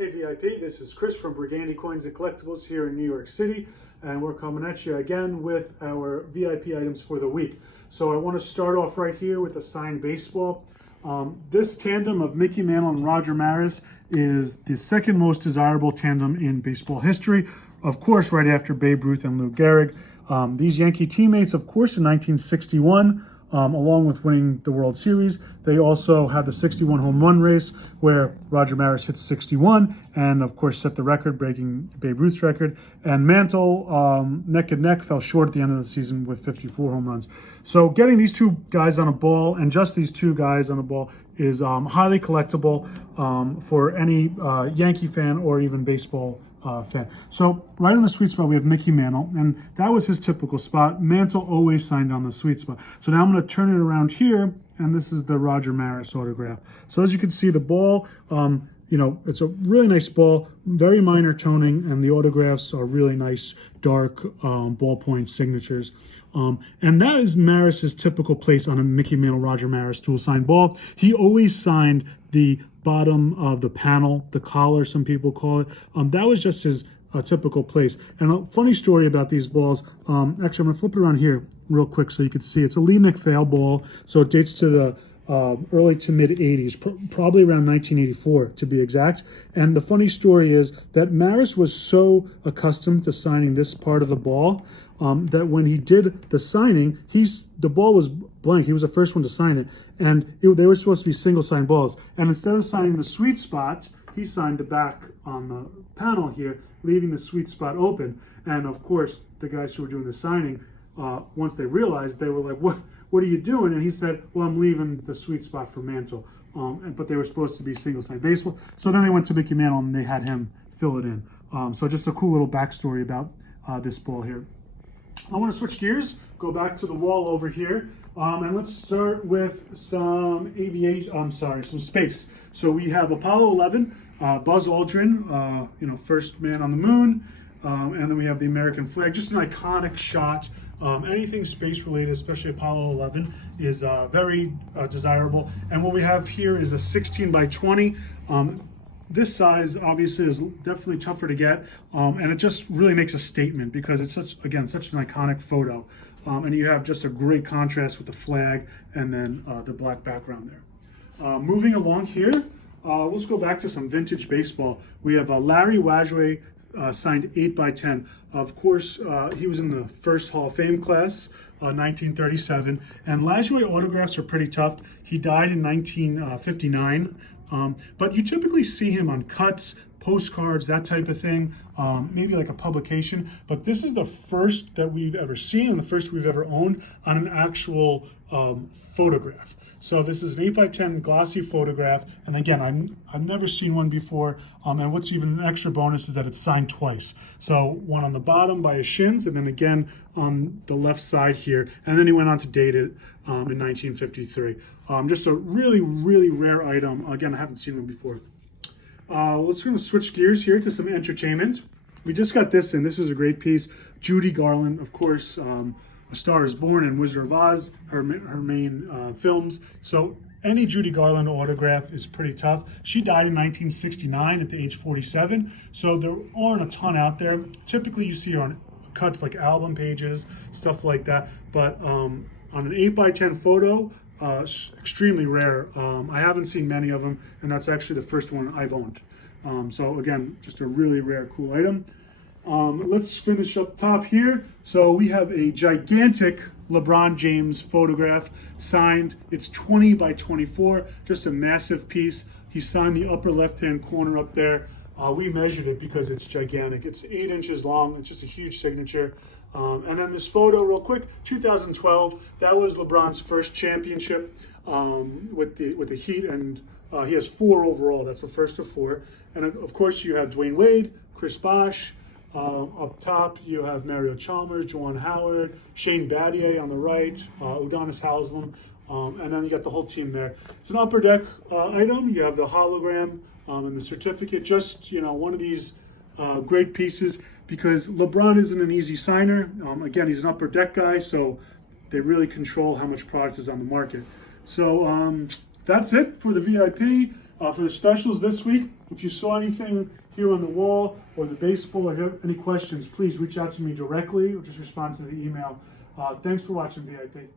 Hey VIP, this is Chris from Brigandy Coins and Collectibles here in New York City, and we're coming at you again with our VIP items for the week. So I want to start off right here with a signed baseball. This tandem of Mickey Mantle and Roger Maris is the second most desirable tandem in baseball history, of course right after Babe Ruth and Lou Gehrig. These Yankee teammates, of course, in 1961, along with winning the World Series, they also had the 61 home run race where Roger Maris hit 61 and, of course, set the record, breaking Babe Ruth's record. And Mantle, neck and neck, fell short at the end of the season with 54 home runs. So getting these two guys on a ball, and just these two guys on a ball, is highly collectible for any Yankee fan or even baseball fan. So right on the sweet spot, we have Mickey Mantle, and that was his typical spot. Mantle always signed on the sweet spot. So now I'm going to turn it around here, and this is the Roger Maris autograph. So as you can see, the ball, it's a really nice ball, very minor toning, and the autographs are really nice, dark ballpoint signatures. And that is Maris's typical place on a Mickey Mantle Roger Maris dual signed ball. He always signed the bottom of the panel, the collar, some people call it. That was just his typical place. And a funny story about these balls, actually I'm gonna flip it around here real quick so you can see. It's a Lee McPhail ball, so it dates to the early to mid 80s, probably around 1984 to be exact. And the funny story is that Maris was so accustomed to signing this part of the ball that when he did the signing, the ball was blank. He was the first one to sign it, and they were supposed to be single sign balls. And instead of signing the sweet spot, he signed the back on the panel here, leaving the sweet spot open. And of course, the guys who were doing the signing, once they realized, they were like, "What are you doing?" And he said, "Well, I'm leaving the sweet spot for Mantle." But they were supposed to be single sign baseball. So then they went to Mickey Mantle and they had him fill it in. So just a cool little backstory about this ball here. I want to switch gears, go back to the wall over here, and let's start with some some space. So we have Apollo 11, Buzz Aldrin, first man on the moon, and then we have the American flag, just an iconic shot. Anything space related, especially Apollo 11, is very desirable. And what we have here is a 16 by 20. This size obviously is definitely tougher to get, and it just really makes a statement because it's such an iconic photo. And you have just a great contrast with the flag and then the black background there. Moving along here, let's go back to some vintage baseball. We have Larry Lajoie signed 8 by 10. Of course, he was in the first Hall of Fame class, 1937, and Lajoie autographs are pretty tough. He died in 1959. But you typically see him on cuts, postcards, that type of thing, maybe like a publication. But this is the first that we've ever seen and the first we've ever owned on an actual photograph. So this is an 8 by 10 glossy photograph. And again, I've never seen one before. And what's even an extra bonus is that it's signed twice. So one on the bottom by his shins and then again on the left side here. And then he went on to date it in 1953. Just a really, really rare item. Again, I haven't seen one before. Let's going to switch gears here to some entertainment. We just got this in. This is a great piece. Judy Garland, of course, A Star is Born and Wizard of Oz, her main films. So any Judy Garland autograph is pretty tough. She died in 1969 at the age 47. So there aren't a ton out there. Typically you see her on cuts like album pages, stuff like that. But on an 8 by 10 photo, extremely rare. I haven't seen many of them, and that's actually the first one I've owned. So again, just a really rare, cool item. Let's finish up top here. So we have a gigantic LeBron James photograph signed. It's 20 by 24, just a massive piece. He signed the upper left-hand corner up there. We measured it because it's gigantic. It's 8 inches long. It's just a huge signature. And then this photo, real quick, 2012. That was LeBron's first championship with the Heat, and he has 4 overall. That's the first of 4. And of course, you have Dwayne Wade, Chris Bosh. Up top, you have Mario Chalmers, Juwan Howard, Shane Battier on the right, Udonis Haslem, and then you got the whole team there. It's an upper deck item. You have the hologram and the certificate. Just one of these great pieces because LeBron isn't an easy signer. Again, he's an upper deck guy, so they really control how much product is on the market. So that's it for the VIP. For the specials this week, if you saw anything here on the wall or the baseball or have any questions, please reach out to me directly or just respond to the email. Thanks for watching, VIP.